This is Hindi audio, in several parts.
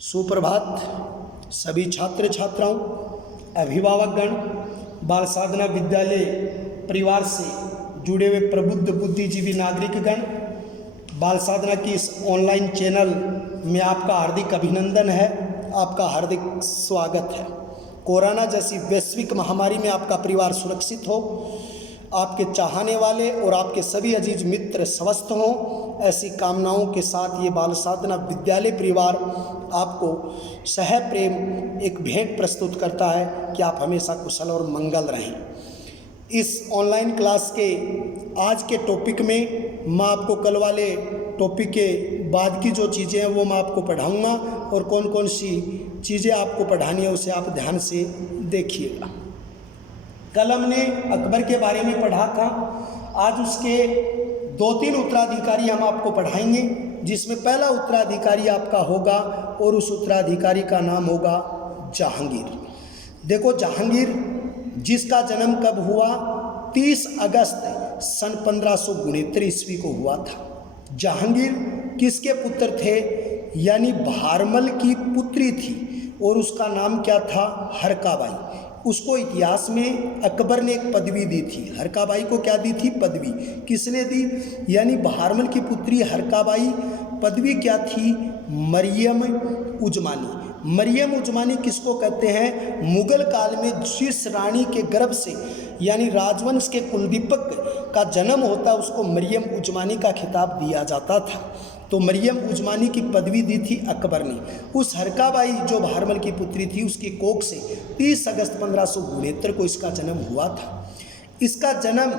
सुप्रभात सभी छात्र छात्राओं, अभिभावकगण, बाल साधना विद्यालय परिवार से जुड़े हुए प्रबुद्ध बुद्धिजीवी नागरिकगण, बाल साधना की इस ऑनलाइन चैनल में आपका हार्दिक अभिनंदन है, आपका हार्दिक स्वागत है। कोरोना जैसी वैश्विक महामारी में आपका परिवार सुरक्षित हो, आपके चाहने वाले और आपके सभी अजीज मित्र स्वस्थ हों, ऐसी कामनाओं के साथ ये बाल साधना विद्यालय परिवार आपको सह प्रेम एक भेंट प्रस्तुत करता है कि आप हमेशा कुशल और मंगल रहें। इस ऑनलाइन क्लास के आज के टॉपिक में मैं आपको कल वाले टॉपिक के बाद की जो चीज़ें हैं वो मैं आपको पढ़ाऊँगा और कौन कौन सी चीज़ें आपको पढ़ानी है उसे आप ध्यान से देखिएगा। कल हमने अकबर के बारे में पढ़ा था, आज उसके 2-3 उत्तराधिकारी हम आपको पढ़ाएंगे, जिसमें पहला उत्तराधिकारी आपका होगा और उस उत्तराधिकारी का नाम होगा जहांगीर। देखो, जहांगीर जिसका जन्म कब हुआ? 30 अगस्त सन 1569 ईस्वी को हुआ था। जहांगीर किसके पुत्र थे? यानी भारमल की पुत्री थी और उसका नाम क्या था? हरकाबाई। उसको इतिहास में अकबर ने एक पदवी दी थी। हरकाबाई को क्या दी थी? पदवी। किसने दी? यानी भारमल की पुत्री हरकाबाई। पदवी क्या थी? मरियम उजमानी। मरियम उजमानी किसको कहते हैं? मुगल काल में जिस रानी के गर्भ से यानी राजवंश के कुलदीपक का जन्म होता उसको मरियम उजमानी का खिताब दिया जाता था। तो मरियम उजमानी की पदवी दी थी अकबर ने। उस हरकाबाई जो भारमल की पुत्री थी उसकी कोख से 30 अगस्त 1569 को इसका जन्म हुआ था। इसका जन्म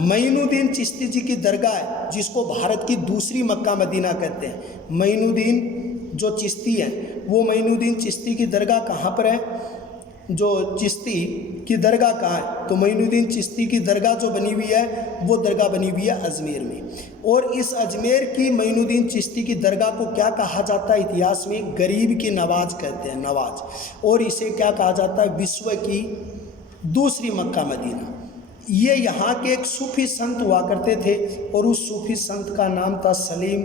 मोइनुद्दीन चिश्ती जी की दरगाह, जिसको भारत की दूसरी मक्का मदीना कहते हैं, मोइनुद्दीन जो चिश्ती है वो मोइनुद्दीन चिश्ती की दरगाह कहाँ पर है? जो चिश्ती की दरगाह कहाँ है? तो मोइनुद्दीन चिश्ती की दरगाह जो बनी हुई है वो दरगाह बनी हुई है अजमेर में। और इस अजमेर की मोइनुद्दीन चिश्ती की दरगाह को क्या कहा जाता है? इतिहास में गरीब की नवाज कहते हैं, नवाज। और इसे क्या कहा जाता है? विश्व की दूसरी मक्का मदीना। ये यहाँ के एक सूफी संत हुआ करते थे और उस सूफी संत का नाम था सलीम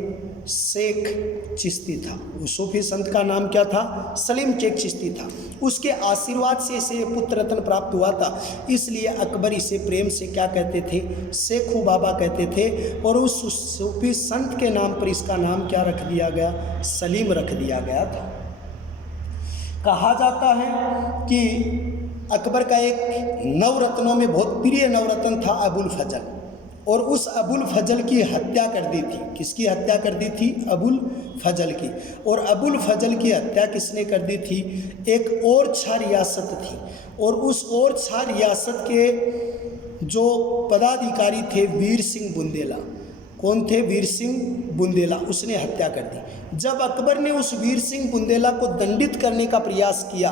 शेख चिश्ती था। उस सूफी संत का नाम क्या था? सलीम शेख चिश्ती था। उसके आशीर्वाद से इसे पुत्र रत्न प्राप्त हुआ था, इसलिए अकबर इसे प्रेम से क्या कहते थे? शेखू बाबा कहते थे। और उस सूफी संत के नाम पर इसका नाम क्या रख दिया गया? सलीम रख दिया गया था। कहा जाता है कि अकबर का एक नवरत्नों में बहुत प्रिय नवरत्न था अबुल फजल, और उस अबुल फजल की हत्या कर दी थी। किसकी हत्या कर दी थी? अबुल फजल की। और अबुल फजल की हत्या किसने कर दी थी? एक और छह रियासत थी, और उस और छह रियासत के जो पदाधिकारी थे वीर सिंह बुंदेला। कौन थे? वीर सिंह बुंदेला। उसने हत्या कर दी। जब अकबर ने उस वीर सिंह बुंदेला को दंडित करने का प्रयास किया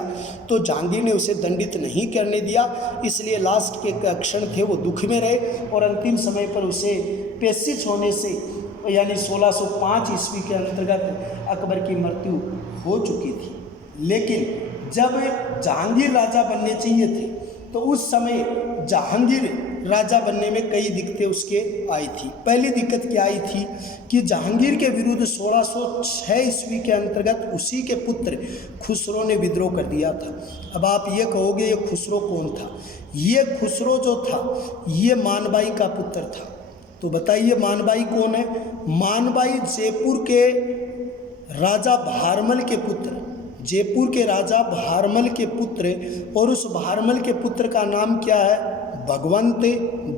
तो जहांगीर ने उसे दंडित नहीं करने दिया, इसलिए लास्ट के क्षण थे वो दुख में रहे और अंतिम समय पर उसे पेशिश होने से यानी 1605 ईस्वी के अंतर्गत अकबर की मृत्यु हो चुकी थी। लेकिन जब जहांगीर राजा बनने चाहिए थे तो उस समय जहांगीर राजा बनने में कई दिक्कतें उसके आई थी। पहली दिक्कत क्या आई थी कि जहांगीर के विरुद्ध 1606 ईस्वी के अंतर्गत उसी के पुत्र खुसरो ने विद्रोह कर दिया था। अब आप ये कहोगे ये खुसरो कौन था? ये खुसरो जो था ये मानबाई का पुत्र था। तो बताइए मानबाई कौन है? मानबाई जयपुर के राजा भारमल के पुत्र, जयपुर के राजा भारमल के पुत्र, और उस भारमल के पुत्र का नाम क्या है? भगवंत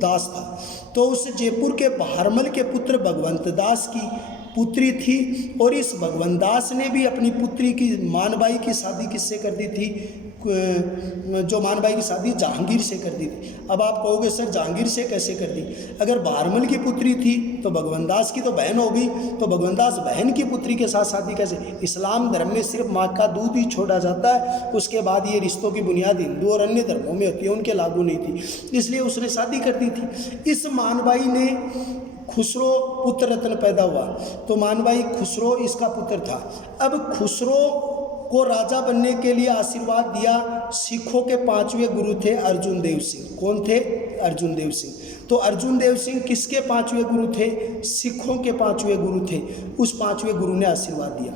दास था। तो उस जयपुर के भारमल के पुत्र भगवंत दास की पुत्री थी, और इस भगवंत दास ने भी अपनी पुत्री की मानबाई की शादी किससे कर दी थी? जो मानबाई की शादी जहांगीर से कर दी थी। अब आप कहोगे सर जहांगीर से कैसे कर दी? अगर भारमल की पुत्री थी तो भगवंत दास की तो बहन हो गई, तो भगवंत दास बहन की पुत्री के साथ शादी कैसे? इस्लाम धर्म में सिर्फ माँ का दूध ही छोड़ा जाता है, उसके बाद ये रिश्तों की बुनियाद हिंदू और अन्य धर्मों में होती है, उनके लागू नहीं थी, इसलिए उसने शादी कर दी थी। इस मानबाई ने खुसरो पुत्र रत्न पैदा हुआ, तो मानबाई खुसरो इसका पुत्र था। अब खुसरो को राजा बनने के लिए आशीर्वाद दिया सिखों के 5वें गुरु थे अर्जुन देव सिंह। कौन थे? अर्जुन देव सिंह। तो अर्जुन देव सिंह किसके 5वें गुरु थे? सिखों के 5वें गुरु थे। उस 5वें गुरु ने आशीर्वाद दिया।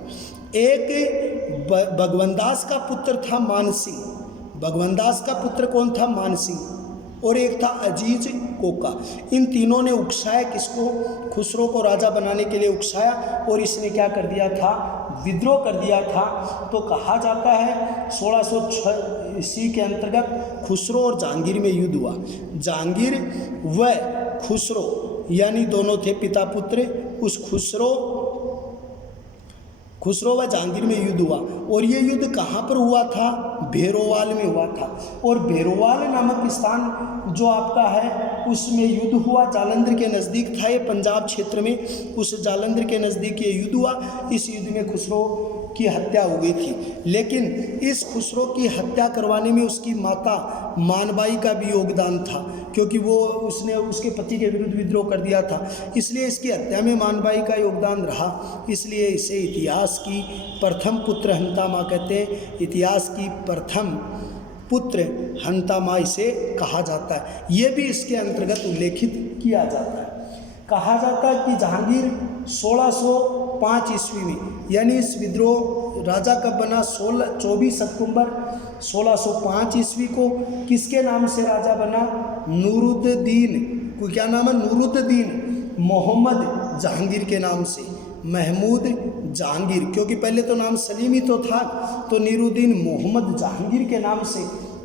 एक भगवनदास का पुत्र था मान सिंह, भगवनदास का पुत्र कौन था? मान सिंह, और एक था अजीज कोका। इन तीनों ने उकसाया किसको? खुसरो को राजा बनाने के लिए उकसाया, और इसने क्या कर दिया था? विद्रोह कर दिया था। तो कहा जाता है 1606 ईस्वी के अंतर्गत खुसरो और जहांगीर में युद्ध हुआ। जहांगीर व खुसरो यानी दोनों थे पिता पुत्र। उस खुसरो व जहांगीर में युद्ध हुआ, और ये युद्ध कहाँ पर हुआ था? भेरोवाल में हुआ था। और भेरोवाल नामक स्थान जो आपका है उसमें युद्ध हुआ, जालंधर के नज़दीक था ये, पंजाब क्षेत्र में। उस जालंधर के नज़दीक ये युद्ध हुआ। इस युद्ध में खुसरो की हत्या हो गई थी, लेकिन इस खुसरो की हत्या करवाने में उसकी माता मानबाई का भी योगदान था, क्योंकि वो उसने उसके पति के विरुद्ध विद्रोह कर दिया था, इसलिए इसकी हत्या में मानबाई का योगदान रहा। इसलिए इसे इतिहास की प्रथम पुत्र हंता माँ कहते हैं। इतिहास की प्रथम पुत्र हंता माँ इसे कहा जाता है। ये भी इसके अंतर्गत उल्लेखित किया जाता है। कहा जाता है कि जहांगीर 1605 ईस्वी में, यानी इस विद्रोह राजा कब बना? 24 अक्टूबर 1605 ईस्वी को। किसके नाम से राजा बना? नूरुद्दीन, कोई क्या नाम है? नूरुद्दीन मोहम्मद जहांगीर के नाम से, महमूद जहांगीर, क्योंकि पहले तो नाम सलीम ही तो था, तो नूरुद्दीन मोहम्मद जहांगीर के नाम से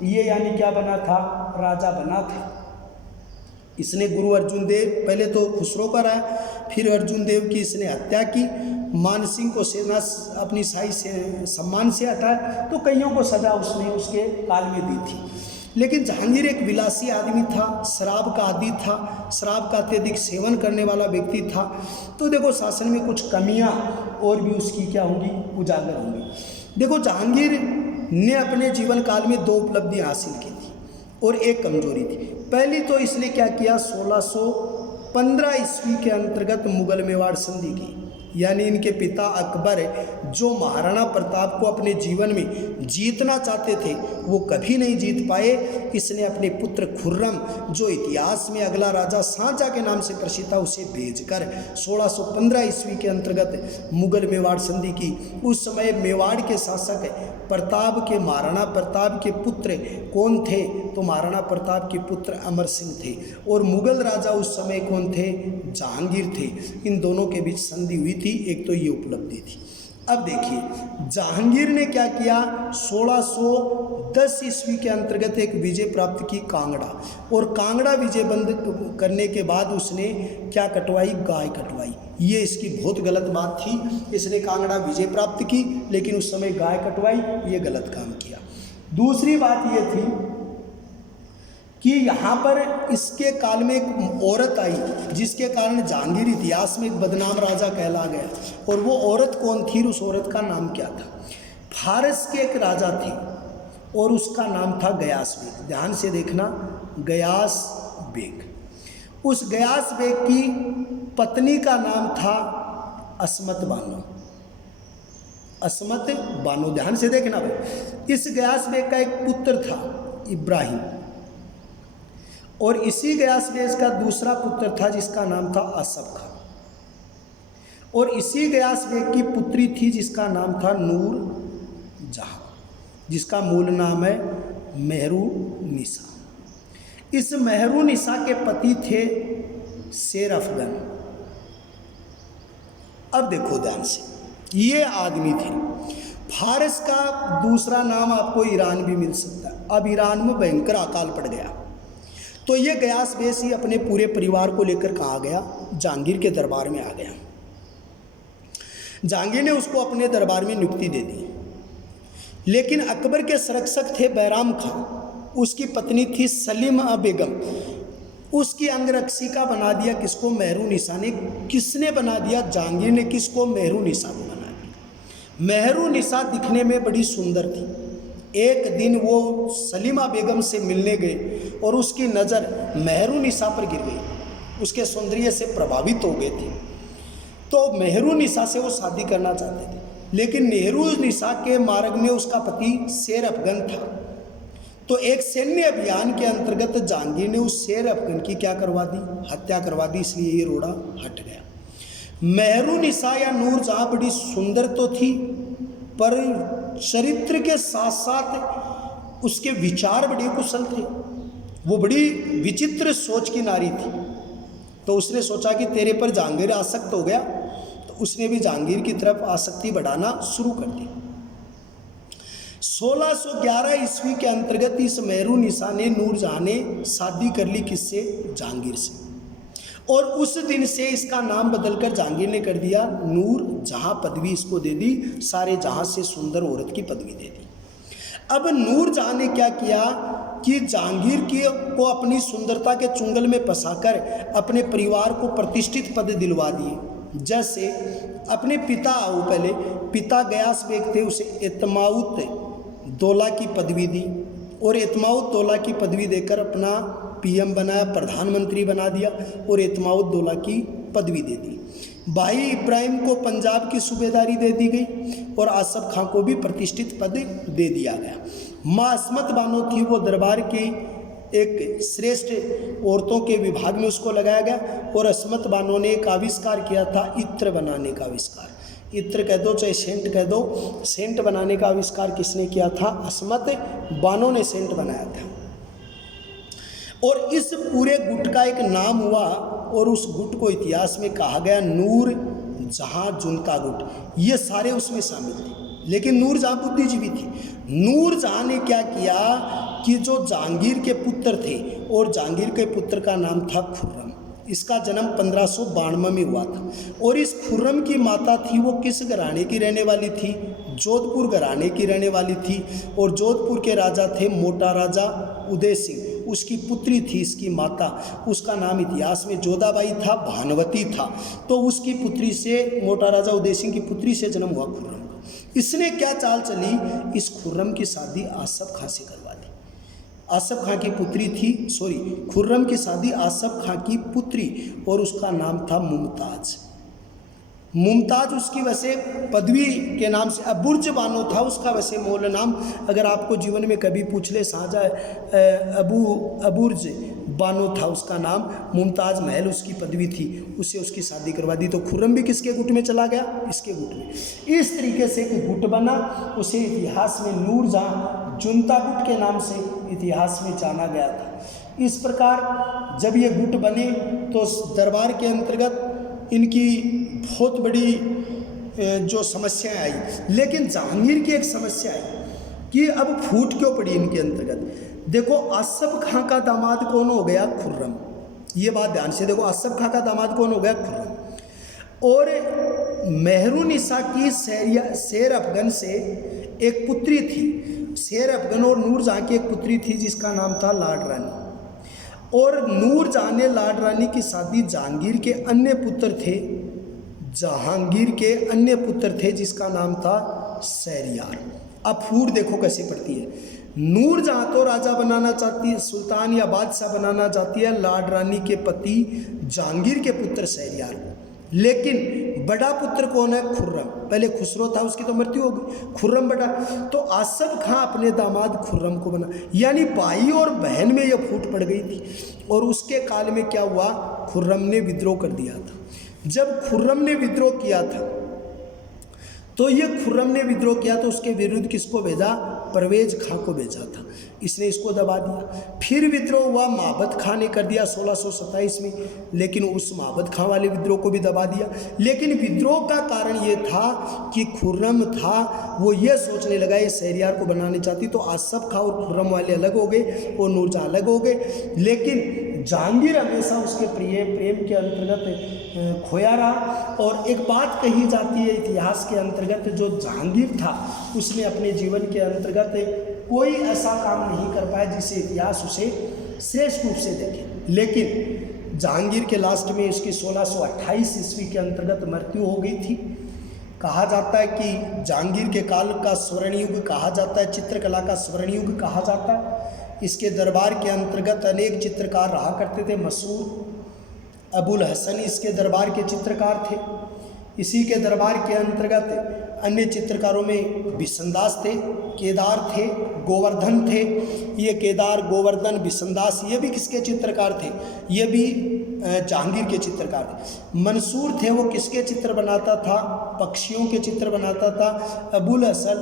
ये यानी क्या बना था? राजा बना था। इसने गुरु अर्जुन देव, पहले तो खुसरो का रहा, फिर अर्जुन देव की इसने हत्या की। मान सिंह को सेना अपनी शाही से सम्मान से हटाया, तो कईयों को सजा उसने उसके काल में दी थी। लेकिन जहांगीर एक विलासी आदमी था, शराब का आदी था, शराब का अत्यधिक सेवन करने वाला व्यक्ति था। तो देखो शासन में कुछ कमियां और भी उसकी क्या होंगी? उजागर होंगी। देखो जहांगीर ने अपने जीवन काल में 2 उपलब्धियां हासिल की थी और एक कमजोरी थी। पहली तो इसने क्या किया? 1615 ईस्वी के अंतर्गत मुगल मेवाड़ संधि की, यानी इनके पिता अकबर जो महाराणा प्रताप को अपने जीवन में जीतना चाहते थे वो कभी नहीं जीत पाए। इसने अपने पुत्र खुर्रम, जो इतिहास में अगला राजा शाहजहाँ के नाम से प्रसिद्ध था, उसे भेजकर 1615 ईस्वी के अंतर्गत मुगल मेवाड़ संधि की। उस समय मेवाड़ के शासक प्रताप के, महाराणा प्रताप के पुत्र कौन थे? तो महाराणा प्रताप के पुत्र अमर सिंह थे, और मुगल राजा उस समय कौन थे? जहांगीर थे। इन दोनों के बीच संधि हुई थी। एक तो ये उपलब्धि थी। अब देखिए जहांगीर ने क्या किया? 1610 ईस्वी के अंतर्गत एक विजय प्राप्त की कांगड़ा, और कांगड़ा विजय बंद करने के बाद उसने क्या कटवाई? गाय कटवाई। ये इसकी बहुत गलत बात थी। इसने कांगड़ा विजय प्राप्त की लेकिन उस समय गाय कटवाई, ये गलत काम किया। दूसरी बात ये थी कि यहाँ पर इसके काल में एक औरत आई, जिसके कारण जहांगीर इतिहास में एक बदनाम राजा कहला गया। और वो औरत कौन थी? उस औरत का नाम क्या था? फारस के एक राजा थे और उसका नाम था गयास बेग। ध्यान से देखना, गयास बेग। उस गयास बेग की पत्नी का नाम था असमत बानो। असमत बानो, ध्यान से देखना भाई। इस गयास बेग का एक पुत्र था इब्राहिम, और इसी गयास बेग का दूसरा पुत्र था जिसका नाम था असफ खान, और इसी गयास बेग की पुत्री थी जिसका नाम था नूर जहां, जिसका मूल नाम है मेहरू निसा। इस मेहरू निसा के पति थे शेर अफगन। अब देखो ध्यान से, ये आदमी थे। फारस का दूसरा नाम आपको ईरान भी मिल सकता है। अब ईरान में भयंकर अकाल पड़ गया, तो ये गयास बेग ही अपने पूरे परिवार को लेकर कहाँ गया? जहांगीर के दरबार में आ गया। जहांगीर ने उसको अपने दरबार में नियुक्ति दे दी, लेकिन अकबर के संरक्षक थे बैराम खां, उसकी पत्नी थी सलीमा बेगम, उसकी अंगरक्षिका बना दिया किसको? मेहरू निसा ने। किसने बना दिया? जहांगीर ने। किसको? मेहरू निसा को बना दिया। मेहरू निसा दिखने में बड़ी सुंदर थी। एक दिन वो सलीमा बेगम से मिलने गए और उसकी नज़र मेहरू निसा पर गिर गई, उसके सौंदर्य से प्रभावित हो गए थे। तो मेहरू निसा से वो शादी करना चाहते थे, लेकिन मेहरू निसा के मार्ग में उसका पति शेर अफगन था। तो एक सैन्य अभियान के अंतर्गत जहांगीर ने उस शेर अफगन की क्या करवा दी? हत्या करवा दी। इसलिए ये रोड़ा हट गया। मेहरू निसा या नूर जहाँ बड़ी सुंदर तो थी, पर चरित्र के साथ साथ उसके विचार बड़े कुशल थे। वो बड़ी विचित्र सोच की नारी थी। तो उसने सोचा कि तेरे पर जहांगीर आसक्त हो गया, तो उसने भी जहांगीर की तरफ आसक्ति बढ़ाना शुरू कर दी। 1611 ईस्वी के अंतर्गत इस मेहरुन्निसा ने, नूरजहां ने शादी कर ली किससे? जहांगीर से। और उस दिन से इसका नाम बदलकर जहांगीर ने कर दिया नूरजहां, पदवी इसको दे दी, सारे जहां से सुंदर औरत की पदवी दे दी। अब नूरजहां ने क्या किया कि जहांगीर को अपनी सुंदरता के चुंगल में फंसाकर अपने परिवार को प्रतिष्ठित पद दिलवा दिए। जैसे अपने पिता आओ, पहले पिता गयास बेग थे, उसे इत्माउत दौला की पदवी दी और इत्माउत दौला की पदवी देकर अपना पीएम बनाया, प्रधानमंत्री बना दिया और इत्माउत दौला की पदवी दे दी। भाई इब्राहिम को पंजाब की सूबेदारी दे दी गई और आसफ खां को भी प्रतिष्ठित पद दे दिया गया। माँ अस्मत बानो थी, वो दरबार की एक श्रेष्ठ औरतों के विभाग में उसको लगाया गया और अस्मत बानो ने एक आविष्कार किया था, इत्र बनाने का आविष्कार। इत्र कह दो चाहे सेंट कह दो, सेंट बनाने का आविष्कार किसने किया था? अस्मत बानो ने सेंट बनाया था। और इस पूरे गुट का एक नाम हुआ और उस गुट को इतिहास में कहा गया नूरजहां जुनता गुट। ये सारे उसमें शामिल थे, लेकिन नूरजहां बुद्धिजीवी थी। नूरजहां ने क्या किया कि जो जहांगीर के पुत्र थे, और जहांगीर के पुत्र का नाम था खुर्रम, इसका जन्म 1592 में हुआ था। और इस खुर्रम की माता थी, वो किस घराने की रहने वाली थी? जोधपुर घराने की रहने वाली थी। और जोधपुर के राजा थे मोटा राजा उदय सिंह, उसकी पुत्री थी इसकी माता, उसका नाम इतिहास में जोधाबाई था, भानवती था। तो उसकी पुत्री से, मोटा राजा उदय सिंह की पुत्री से जन्म हुआ खुर्रम। इसने क्या चाल चली, इस खुर्रम की शादी आसफ खां से करवा दी। आसफ खां की पुत्री थी, खुर्रम की शादी आसफ खां की पुत्री, और उसका नाम था मुमताज। मुमताज उसकी वैसे पदवी के नाम से अबुर्ज बानो था उसका वैसे मूल नाम। अगर आपको जीवन में कभी पूछ ले शाहजहां अबुर्ज बानो था उसका नाम, मुमताज महल उसकी पदवी थी, उससे उसकी शादी करवा दी। तो खुर्रम भी किसके गुट में चला गया? इसके गुट में। इस तरीके से एक गुट बना, उसे इतिहास में नूरजहां जुनता गुट के नाम से इतिहास में जाना गया था। इस प्रकार जब ये गुट बने तो दरबार के अंतर्गत इनकी बहुत बड़ी जो समस्याएं आई, लेकिन जहांगीर की एक समस्या आई कि अब फूट क्यों पड़ी इनके अंतर्गत। देखो आसफ खां का दामाद कौन हो गया? खुर्रम। ये बात ध्यान से देखो, आसफ खां का दामाद कौन हो गया? खुर्रम। और मेहरुन्निसा की शेर अफगन से एक पुत्री थी, शेर अफगन और नूरजहां की एक पुत्री थी जिसका नाम था लाड रानी। और नूरजहां ने लाड रानी की शादी जहांगीर के अन्य पुत्र थे जिसका नाम था शहरयार। अब फूट देखो कैसे पड़ती है। नूरजहां तो राजा बनाना चाहती है, सुल्तान या बादशाह बनाना चाहती है लाड रानी के पति जहांगीर के पुत्र शहरयार को, लेकिन बड़ा पुत्र कौन है? खुर्रम। पहले खुसरो था, उसकी तो मृत्यु हो गई, खुर्रम बड़ा। तो आसफ खां अपने दामाद खुर्रम को बना, यानी भाई और बहन में यह फूट पड़ गई थी। और उसके काल में क्या हुआ? खुर्रम ने विद्रोह कर दिया था। जब खुर्रम ने विद्रोह किया था तो उसके विरुद्ध किसको भेजा? परवेज खां को भेजा था, इसने इसको दबा दिया। फिर विद्रोह हुआ, महाबत खां ने कर दिया 1627 में, लेकिन उस महाबत खां वाले विद्रोह को भी दबा दिया। लेकिन विद्रोह का कारण ये था कि खुर्रम था, वो ये सोचने लगा ये शहरयार को बनाने चाहती, तो आसफ खां और खुर्रम वाले अलग हो गए और नूरजहां अलग हो गए। लेकिन जहांगीर हमेशा उसके प्रेम के अंतर्गत खोया रहा। और एक बात कही जाती है इतिहास के अंतर्गत, जो जहांगीर था उसने अपने जीवन के अंतर्गत कोई ऐसा काम नहीं कर पाया जिसे इतिहास उसे श्रेष्ठ रूप से देखे। लेकिन जहांगीर के लास्ट में इसकी 1628 ईस्वी के अंतर्गत मृत्यु हो गई थी। कहा जाता है कि जहांगीर के काल का स्वर्ण युग कहा जाता है, चित्रकला का स्वर्ण युग कहा जाता है। इसके दरबार के अंतर्गत अनेक चित्रकार रहा करते थे मशहूर। अबुल हसन इसके दरबार के चित्रकार थे। इसी के दरबार के अंतर्गत अन्य चित्रकारों में बिसनदास थे, केदार थे, गोवर्धन थे। ये केदार, गोवर्धन, बिसनदास ये भी किसके चित्रकार थे? ये भी जहांगीर के चित्रकार थे। मंसूर थे, वो किसके चित्र बनाता था? पक्षियों के चित्र बनाता था। अबुल हसन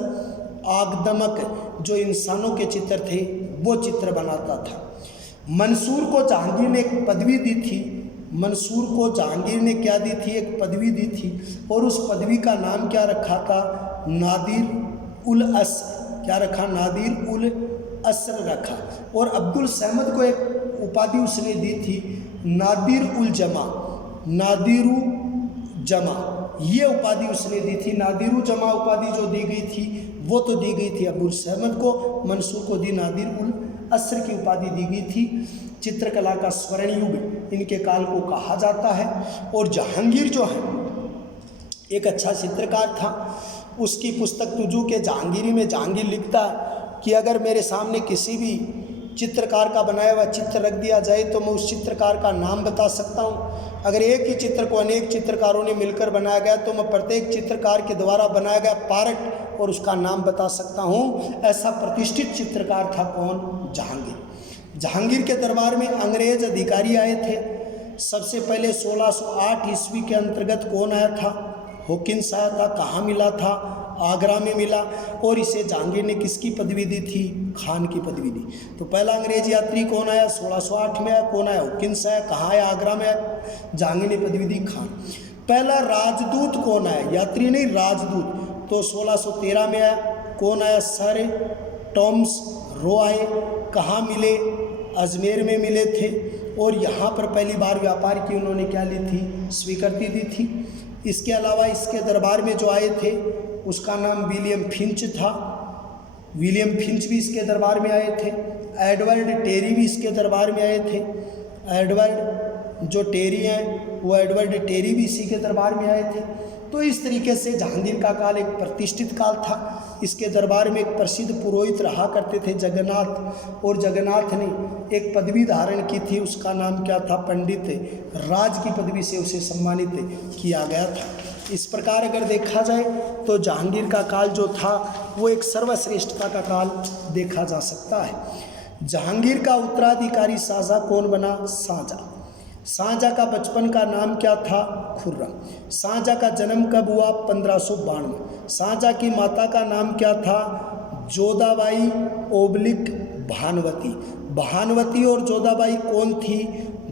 आगदमक जो इंसानों के चित्र थे वो चित्र बनाता था। मंसूर को जहांगीर ने एक पदवी दी थी। मंसूर को जहांगीर ने क्या दी थी? एक पदवी दी थी, और उस पदवी का नाम क्या रखा था? नादिर उल असर। क्या रखा? नादिर उल असर रखा। और अब्दुल समद को एक उपाधि उसने दी थी, नादिर उल जमा। नादिरु जमा ये उपाधि उसने दी थी। नादिरु जमा उपाधि जो दी गई थी वो तो दी गई थी अब्दुल समद को, मंसूर को दी नादिर उल असर की उपाधि दी गई थी। चित्रकला का स्वर्ण युग इनके काल को कहा जाता है। और जहांगीर जो है एक अच्छा चित्रकार था। उसकी पुस्तक तुजू के जहांगीरी में जहांगीर लिखता कि अगर मेरे सामने किसी भी चित्रकार का बनाया हुआ चित्र रख दिया जाए तो मैं उस चित्रकार का नाम बता सकता हूँ। अगर एक ही चित्र को अनेक चित्रकारों ने मिलकर बनाया गया तो मैं प्रत्येक चित्रकार के द्वारा बनाया गया पार्ट और उसका नाम बता सकता हूँ। ऐसा प्रतिष्ठित चित्रकार था कौन? जहांगीर। जहांगीर के दरबार में अंग्रेज अधिकारी आए थे। सबसे पहले 1608 ईस्वी के अंतर्गत कौन आया था? हॉकिंस आया था। कहाँ मिला था? आगरा में मिला। और इसे जहांगीर ने किसकी पदवी दी थी? खान की पदवी दी। तो पहला अंग्रेज यात्री कौन आया? 1608 में आया। कौन आया? हॉकिंस आया। कहाँ आया? आगरा में आया। जहांगीर ने पदवी दी खान। पहला राजदूत कौन आया? यात्री नहीं, राजदूत। तो 1613 में आया। कौन आया? सर टॉमस रो आए। कहाँ मिले? अजमेर में मिले थे। और यहाँ पर पहली बार व्यापार की उन्होंने क्या ली थी? स्वीकृति दी थी। इसके अलावा इसके दरबार में जो आए थे उसका नाम विलियम फिंच था। विलियम फिंच भी इसके दरबार में आए थे। एडवर्ड टेरी भी इसके दरबार में आए थे। एडवर्ड जो टेरी हैं वो एडवर्ड टेरी भी इसी के दरबार में आए थे। तो इस तरीके से जहांगीर का काल एक प्रतिष्ठित काल था। इसके दरबार में एक प्रसिद्ध पुरोहित रहा करते थे जगन्नाथ, और जगन्नाथ ने एक पदवी धारण की थी, उसका नाम क्या था? पंडित राज की पदवी से उसे सम्मानित किया गया था। इस प्रकार अगर देखा जाए तो जहांगीर का काल जो था वो एक सर्वश्रेष्ठता का काल देखा जा सकता है। जहांगीर का उत्तराधिकारी शाहजहां कौन बना? शाहजहां। शाहजहां का बचपन का नाम क्या था? खुर्रम। शाहजहां का जन्म कब हुआ? 1592। शाहजहां की माता का नाम क्या था? जोधाबाई ओब्लिक भानवती। भानवती और जोधाबाई कौन थी?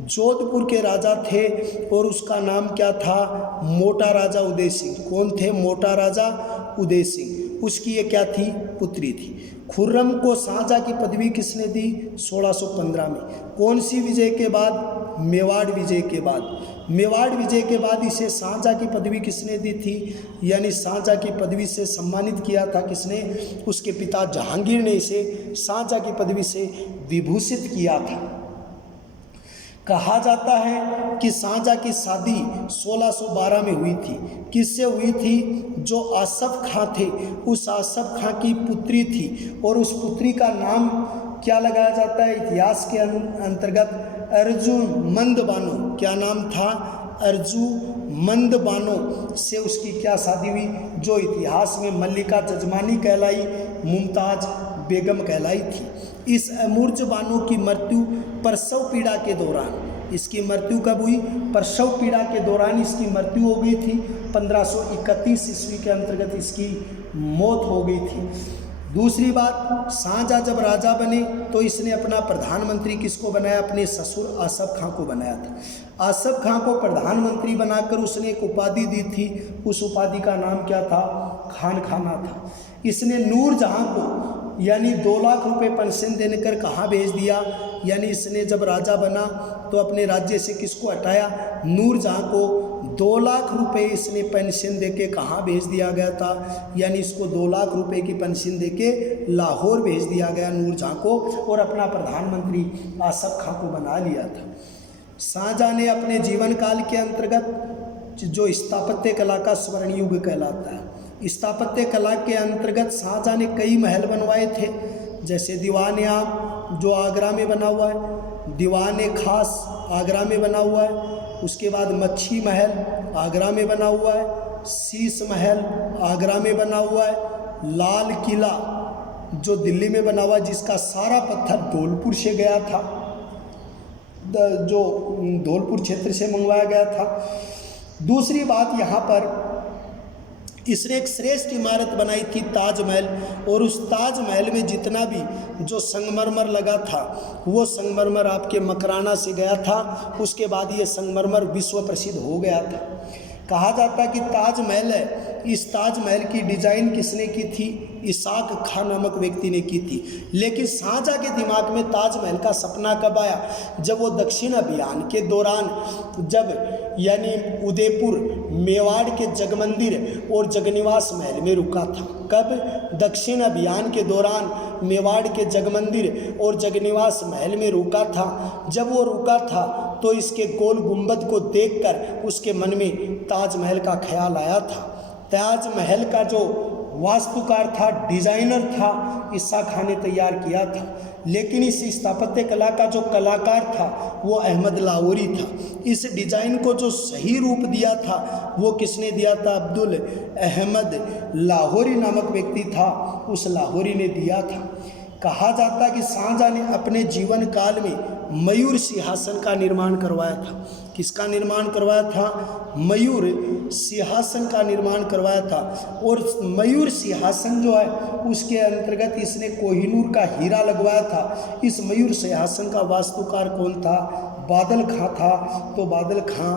जोधपुर के राजा थे, और उसका नाम क्या था? मोटा राजा उदय सिंह। कौन थे? मोटा राजा उदय सिंह। उसकी ये क्या थी? पुत्री थी। खुर्रम को शाहजहां की पदवी किसने दी? 1615 में। कौन सी विजय के बाद? मेवाड़ विजय के बाद। मेवाड़ विजय के बाद इसे शाहजहां की पदवी किसने दी थी? यानी शाहजहां की पदवी से सम्मानित किया था किसने? उसके पिता जहांगीर ने इसे शाहजहां की पदवी से विभूषित किया था। कहा जाता है कि शाहजहां की शादी 1612 में हुई थी। किससे हुई थी? जो आसफ खां थे उस आसफ खां की पुत्री थी, और उस पुत्री का नाम क्या लगाया जाता है इतिहास के अंतर्गत? अर्जुमंद बानो। क्या नाम था? अर्जुमंद बानो से उसकी क्या शादी हुई? जो इतिहास में मल्लिका जजमानी कहलाई, मुमताज बेगम कहलाई थी। इस अमूर्ज बानो की मृत्यु प्रसव पीड़ा के दौरान, इसकी मृत्यु कब हुई? प्रसव पीड़ा के दौरान इसकी मृत्यु हो गई थी। 1531 ईस्वी के अंतर्गत इसकी मौत हो गई थी। दूसरी बात, शाहजहां जब राजा बने तो इसने अपना प्रधानमंत्री किसको बनाया? अपने ससुर आसफ खां को बनाया था। आसफ खां को प्रधानमंत्री बनाकर उसने एक उपाधि दी थी। उस उपाधि का नाम क्या था? खान खाना था। इसने नूरजहां को यानी 2 लाख रुपए पेंशन देने कर कहाँ भेज दिया? यानी इसने जब राजा बना तो अपने राज्य से किसको हटाया? नूरजहां को 2 लाख रुपए इसने पेंशन देके कहाँ भेज दिया गया था? यानी इसको 2 लाख रुपए की पेंशन देके लाहौर भेज दिया गया नूरजहां को, और अपना प्रधानमंत्री आसफ खां को बना लिया था। शाहजहां ने अपने जीवन काल के अंतर्गत जो स्थापत्य कला का स्वर्ण युग कहलाता है, स्थापत्य कला के अंतर्गत शाहजहां ने कई महल बनवाए थे, जैसे दीवान आम जो आगरा में बना हुआ है, दीवान खास आगरा में बना हुआ है, उसके बाद मच्छी महल आगरा में बना हुआ है, शीश महल आगरा में बना हुआ है, लाल किला जो दिल्ली में बना हुआ है जिसका सारा पत्थर धौलपुर से गया था, जो धौलपुर क्षेत्र से मंगवाया गया था। दूसरी बात यहाँ पर इसने एक श्रेष्ठ इमारत बनाई थी ताजमहल, और उस ताजमहल में जितना भी जो संगमरमर लगा था वो संगमरमर आपके मकराना से गया था। उसके बाद ये संगमरमर विश्व प्रसिद्ध हो गया था। कहा जाता है कि ताजमहल है, इस ताजमहल की डिजाइन किसने की थी? इसाक खां नामक व्यक्ति ने की थी। लेकिन शाहजहाँ के दिमाग में ताजमहल का सपना कब आया? जब वो दक्षिण अभियान के दौरान, जब यानी उदयपुर मेवाड़ के जगमंदिर और जगनिवास महल में रुका था। कब? दक्षिण अभियान के दौरान मेवाड़ के जगमंदिर और जगनिवास महल में रुका था। जब वो रुका था तो इसके गोल गुंबद को देखकर उसके मन में ताजमहल का ख्याल आया था। ताजमहल का जो वास्तुकार था, डिजाइनर था, ईसा खान ने तैयार किया था। लेकिन इस स्थापत्य कला का जो कलाकार था वो अहमद लाहौरी था। इस डिजाइन को जो सही रूप दिया था वो किसने दिया था? अब्दुल अहमद लाहौरी नामक व्यक्ति था, उस लाहौरी ने दिया था। कहा जाता है कि शाहजहाँ ने अपने जीवन काल में मयूर सिंहासन का निर्माण करवाया था। किसका निर्माण करवाया था? मयूर सिंहासन का निर्माण करवाया था। और मयूर सिंहासन जो है उसके अंतर्गत इसने कोहिनूर का हीरा लगवाया था। इस मयूर सिंहासन का वास्तुकार कौन था? बादल खां था। तो बादल खां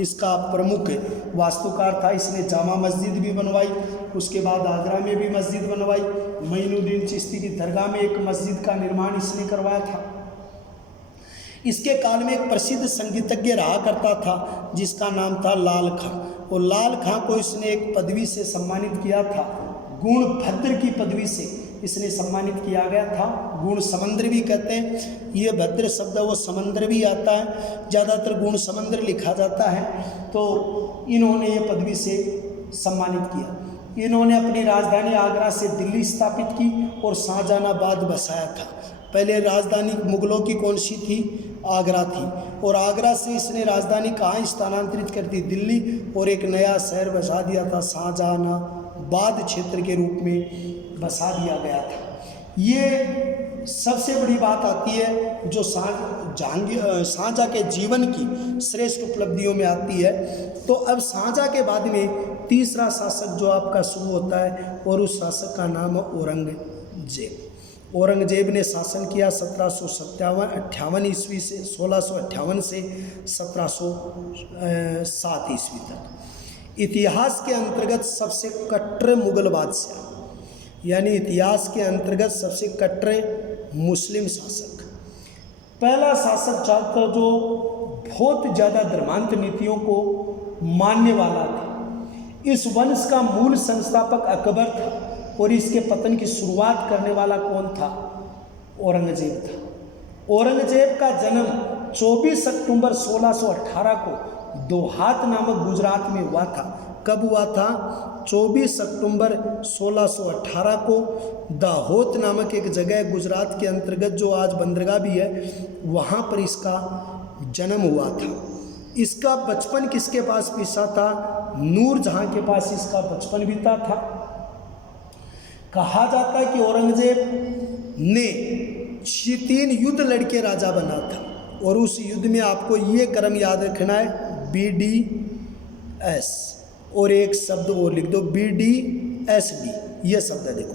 इसका प्रमुख वास्तुकार था। इसने जामा मस्जिद भी बनवाई, उसके बाद आगरा में भी मस्जिद बनवाई। मोइनुद्दीन चिश्ती की दरगाह में एक मस्जिद का निर्माण इसने करवाया था। इसके काल में एक प्रसिद्ध संगीतज्ञ रहा करता था जिसका नाम था लाल खां, और लाल खां को इसने एक पदवी से सम्मानित किया था, गुणभद्र की पदवी से इसने सम्मानित किया गया था। गुण समंद्र भी कहते हैं, ये भद्र शब्द वो समंदर भी आता है, ज़्यादातर गुण समंद्र लिखा जाता है। तो इन्होंने ये पदवी से सम्मानित किया। इन्होंने अपनी राजधानी आगरा से दिल्ली स्थापित की और शाहजहानाबाद बसाया था। पहले राजधानी मुगलों की कौन सी थी? आगरा थी। और आगरा से इसने राजधानी कहाँ स्थानांतरित कर दी? दिल्ली। और एक नया शहर बसा दिया था, शाहजहानाबाद क्षेत्र के रूप में बसा दिया गया था। ये सबसे बड़ी बात आती है जो शाहजहाँ के जीवन की श्रेष्ठ उपलब्धियों में आती है। तो अब शाहजहाँ के बाद में तीसरा शासक जो आपका शुरू होता है और उस शासक का नाम है औरंगजेब। औरंगजेब ने शासन किया 1758 ईस्वी से 1658 से 1707 ईस्वी तक। इतिहास के अंतर्गत सबसे कट्टर मुगल बादशाह, यानी इतिहास के अंतर्गत सबसे कट्टर मुस्लिम शासक। पहला शासक था जो बहुत ज़्यादा धर्मांत नीतियों को मानने वाला था। इस वंश का मूल संस्थापक अकबर था और इसके पतन की शुरुआत करने वाला कौन था? औरंगजेब था। औरंगजेब का जन्म 24 अक्टूबर 1618 को दोहात नामक गुजरात में हुआ था। कब हुआ था? 24 अक्टूबर 1618 को दाहोद नामक एक जगह गुजरात के अंतर्गत जो आज बंदरगाह भी है वहाँ पर इसका जन्म हुआ था। इसका बचपन किसके पास बीता था? नूरजहां के पास इसका बचपन बीता था। कहा जाता है कि औरंगजेब ने 3 युद्ध लड़के राजा बना था, और उस युद्ध में आपको ये क्रम याद रखना है, BDS, और एक शब्द और लिख दो BDSD, ये शब्द देखो।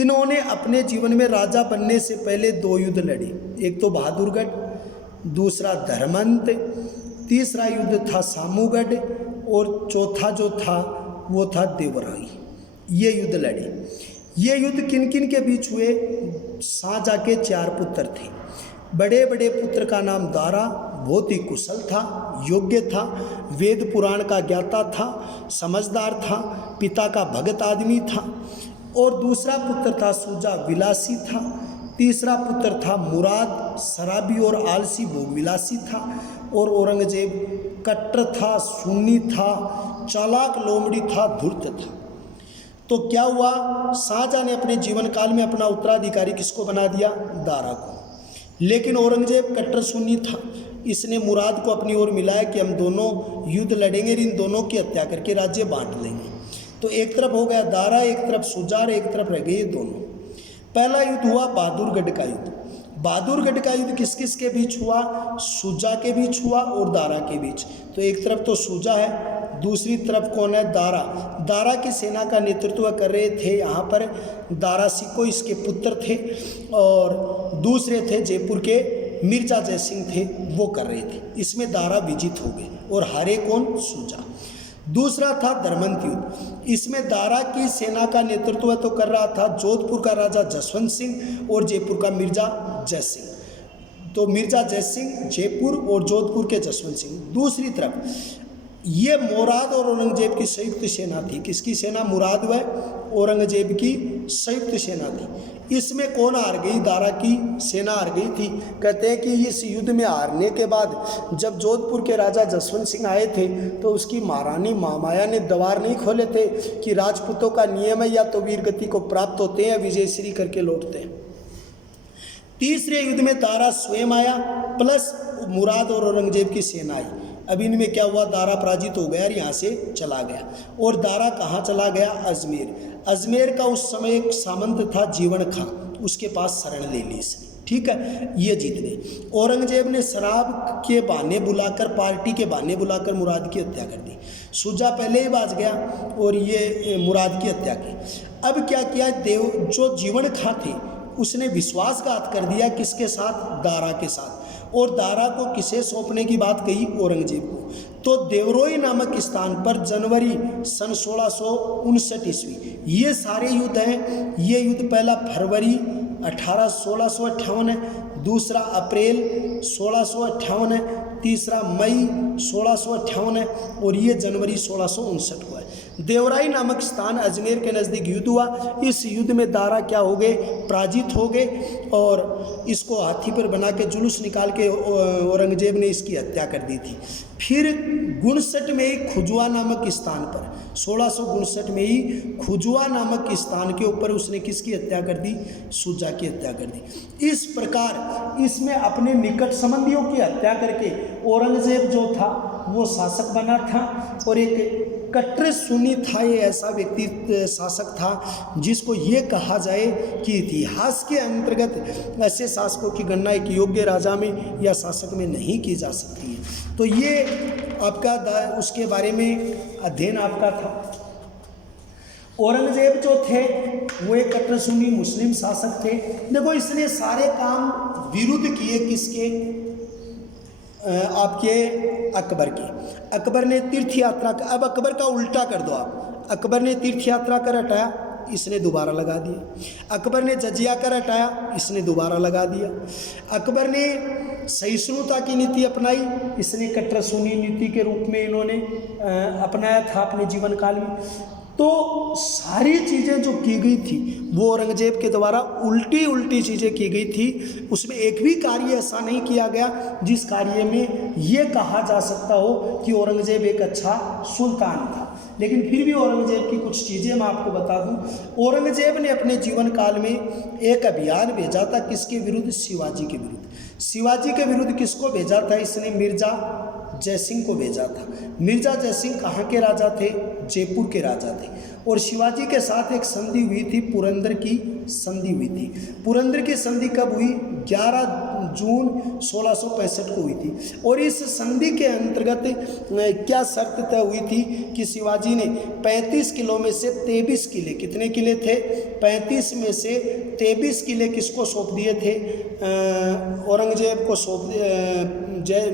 इन्होंने अपने जीवन में राजा बनने से पहले 2 युद्ध लड़े, एक तो बहादुरगढ़, दूसरा धर्मंत, तीसरा युद्ध था सामूगढ़, और चौथा जो था वो था देवराई। ये युद्ध लड़े। ये युद्ध किन किन के बीच हुए? शाहजहाँ के 4 पुत्र थे। बड़े बड़े पुत्र का नाम दारा, बहुत ही कुशल था, योग्य था, वेद पुराण का ज्ञाता था, समझदार था, पिता का भगत आदमी था। और दूसरा पुत्र था सूजा, विलासी था। तीसरा पुत्र था मुराद, शराबी और आलसी भोगविलासी था। और औरंगजेब कट्टर था, सुन्नी था, चालाक लोमड़ी था, धूर्त था। तो क्या हुआ? शाहजहाँ ने अपने जीवन काल में अपना उत्तराधिकारी किसको बना दिया? दारा को। लेकिन औरंगजेब कट्टर सुन्नी था। इसने मुराद को अपनी ओर मिलाया कि हम दोनों युद्ध लड़ेंगे, इन दोनों की हत्या करके राज्य बांट लेंगे। तो एक तरफ हो गया दारा, एक तरफ सुजार, एक तरफ रह गए ये दोनों। पहला युद्ध हुआ बहादुरगढ़ का युद्ध। बहादुरगढ़ का युद्ध किस किस के बीच हुआ? शुजा के बीच हुआ और दारा के बीच। तो एक तरफ तो शुजा है, दूसरी तरफ कौन है? दारा। दारा की सेना का नेतृत्व कर रहे थे यहाँ पर दारा सिको, इसके पुत्र थे, और दूसरे थे जयपुर के मिर्जा जयसिंह थे, वो कर रहे थे। इसमें दारा विजित हो गए और हारे कौन? शुजा। दूसरा था धर्मंत युद्ध। इसमें दारा की सेना का नेतृत्व तो कर रहा था जोधपुर का राजा जसवंत सिंह और जयपुर का मिर्जा जयसिंह। तो मिर्जा जयसिंह जयपुर और जोधपुर के जसवंत सिंह। दूसरी तरफ ये मुराद और औरंगजेब की संयुक्त सेना थी। किसकी सेना? मुराद व औरंगजेब की संयुक्त सेना थी। इसमें कौन हार गई? दारा की सेना हार गई थी। कहते हैं कि इस युद्ध में हारने के बाद जब जोधपुर के राजा जसवंत सिंह आए थे तो उसकी महारानी महामाया ने द्वार नहीं खोले थे कि राजपूतों का नियम है या तो वीरगति को प्राप्त होते हैं या विजयश्री करके लौटते हैं। तीसरे युद्ध में दारा स्वयं आया प्लस मुराद और औरंगजेब की सेना आई। अब इनमें क्या हुआ? दारा पराजित हो गया और यहाँ से चला गया। और दारा कहाँ चला गया? अजमेर। अजमेर का उस समय एक सामंत था जीवन खां, उसके पास शरण ले ली इसने। ठीक है, ये जीत गए। औरंगजेब ने शराब के बहाने बुलाकर, पार्टी के बहाने बुलाकर मुराद की हत्या कर दी। शुजा पहले ही बाज गया और ये मुराद की हत्या की। अब क्या किया? जो जीवन खां थे उसने विश्वासघात कर दिया। किसके साथ? दारा के साथ। और दारा को किसे सौंपने की बात कही? औरंगजेब को। तो देवरोई नामक स्थान पर जनवरी सन 1659 ईस्वी ये सारे युद्ध हैं। ये युद्ध पहला फरवरी 1658 है, दूसरा अप्रैल 1658 है, तीसरा मई 1658 है और ये जनवरी 1659 हुआ है। देवराई नामक स्थान अजमेर के नज़दीक युद्ध हुआ। इस युद्ध में दारा क्या हो गए? पराजित हो गए और इसको हाथी पर बना के जुलूस निकाल के औरंगजेब ने इसकी हत्या कर दी थी। फिर 59 में ही खुजुआ नामक स्थान पर 1659 में ही खुजुआ नामक स्थान के ऊपर उसने किसकी हत्या कर दी? शुजा की हत्या कर दी। इस प्रकार इसमें अपने निकट संबंधियों की हत्या करके औरंगजेब जो था वो शासक बना था और एक कट्टर सुन्नी था। ये ऐसा व्यक्ति शासक था जिसको ये कहा जाए कि इतिहास के अंतर्गत ऐसे शासकों की गणना एक योग्य राजा में या शासक में नहीं की जा सकती है। तो ये आपका उसके बारे में अध्ययन आपका था। औरंगजेब जो थे वो एक कट्टर सुन्नी मुस्लिम शासक थे। देखो इसने सारे काम विरुद्ध किए किसके? आपके अकबर के। अकबर ने तीर्थ यात्रा का, अब अकबर का उल्टा कर दो आप। अकबर ने तीर्थ यात्रा कर हटाया, इसने दोबारा लगा दिया। अकबर ने जजिया कर हटाया, इसने दोबारा लगा दिया। अकबर ने सहिष्णुता की नीति अपनाई, इसने कट्टर सुन्नी नीति के रूप में इन्होंने अपनाया था अपने जीवन काल में। तो सारी चीज़ें जो की गई थी वो औरंगजेब के द्वारा उल्टी चीज़ें की गई थी। उसमें एक भी कार्य ऐसा नहीं किया गया जिस कार्य में ये कहा जा सकता हो कि औरंगजेब एक अच्छा सुल्तान था। लेकिन फिर भी औरंगजेब की कुछ चीज़ें मैं आपको बता दूं। औरंगजेब ने अपने जीवन काल में एक अभियान भेजा था। किसके विरुद्ध? शिवाजी के विरुद्ध। शिवाजी के विरुद्ध किसको भेजा था? इसने मिर्जा जयसिंह को भेजा था। मिर्जा जयसिंह कहाँ के राजा थे? जयपुर के राजा थे। और शिवाजी के साथ एक संधि हुई थी, पुरंदर की संधि हुई थी। पुरंदर की संधि कब हुई? 11 जून 1665 को हुई थी। और इस संधि के अंतर्गत क्या शर्त तय हुई थी कि शिवाजी ने 35 किलो में से 23 किले, कितने किले थे? 35 में से 23 किले किसको सौंप दिए थे? औरंगजेब को सौंप,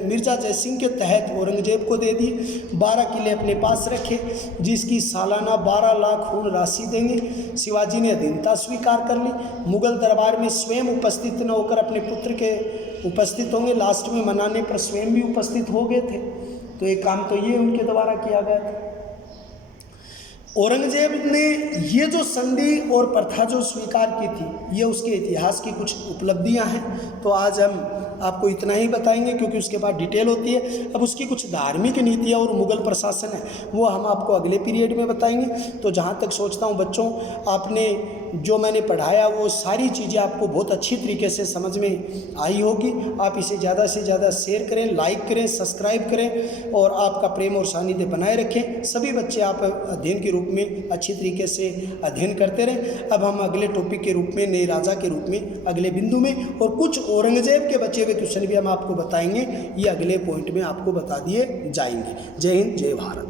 मिर्जा जयसिंह के तहत औरंगजेब को दे दिए। 12 किले अपने पास रखे जिसकी सालाना 12 लाख खून राशि देंगे। शिवाजी ने अधीनता स्वीकार कर ली। मुगल दरबार में स्वयं उपस्थित न होकर अपने पुत्र के उपस्थित होंगे, लास्ट में मनाने पर स्वयं भी उपस्थित हो गए थे। तो एक काम तो ये उनके द्वारा किया गया था। औरंगजेब ने ये जो संधि और प्रथा जो स्वीकार की थी ये उसके इतिहास की कुछ उपलब्धियां हैं। तो आज हम आपको इतना ही बताएंगे क्योंकि उसके बाद डिटेल होती है। अब उसकी कुछ धार्मिक नीतियाँ और मुगल प्रशासन है वो हम आपको अगले पीरियड में बताएंगे। तो जहाँ तक सोचता हूँ बच्चों आपने जो मैंने पढ़ाया वो सारी चीज़ें आपको बहुत अच्छी तरीके से समझ में आई होगी। आप इसे ज़्यादा से ज़्यादा शेयर करें, लाइक करें, सब्सक्राइब करें और आपका प्रेम और सानिध्य बनाए रखें। सभी बच्चे आप अध्ययन के रूप में अच्छी तरीके से अध्ययन करते रहें। अब हम अगले टॉपिक के रूप में, नए राजा के रूप में, अगले बिंदु में और कुछ औरंगजेब के बचे हुए क्वेश्चन भी हम आपको बताएंगे। ये अगले पॉइंट में आपको बता दिए जाएंगे। जय हिंद, जय भारत।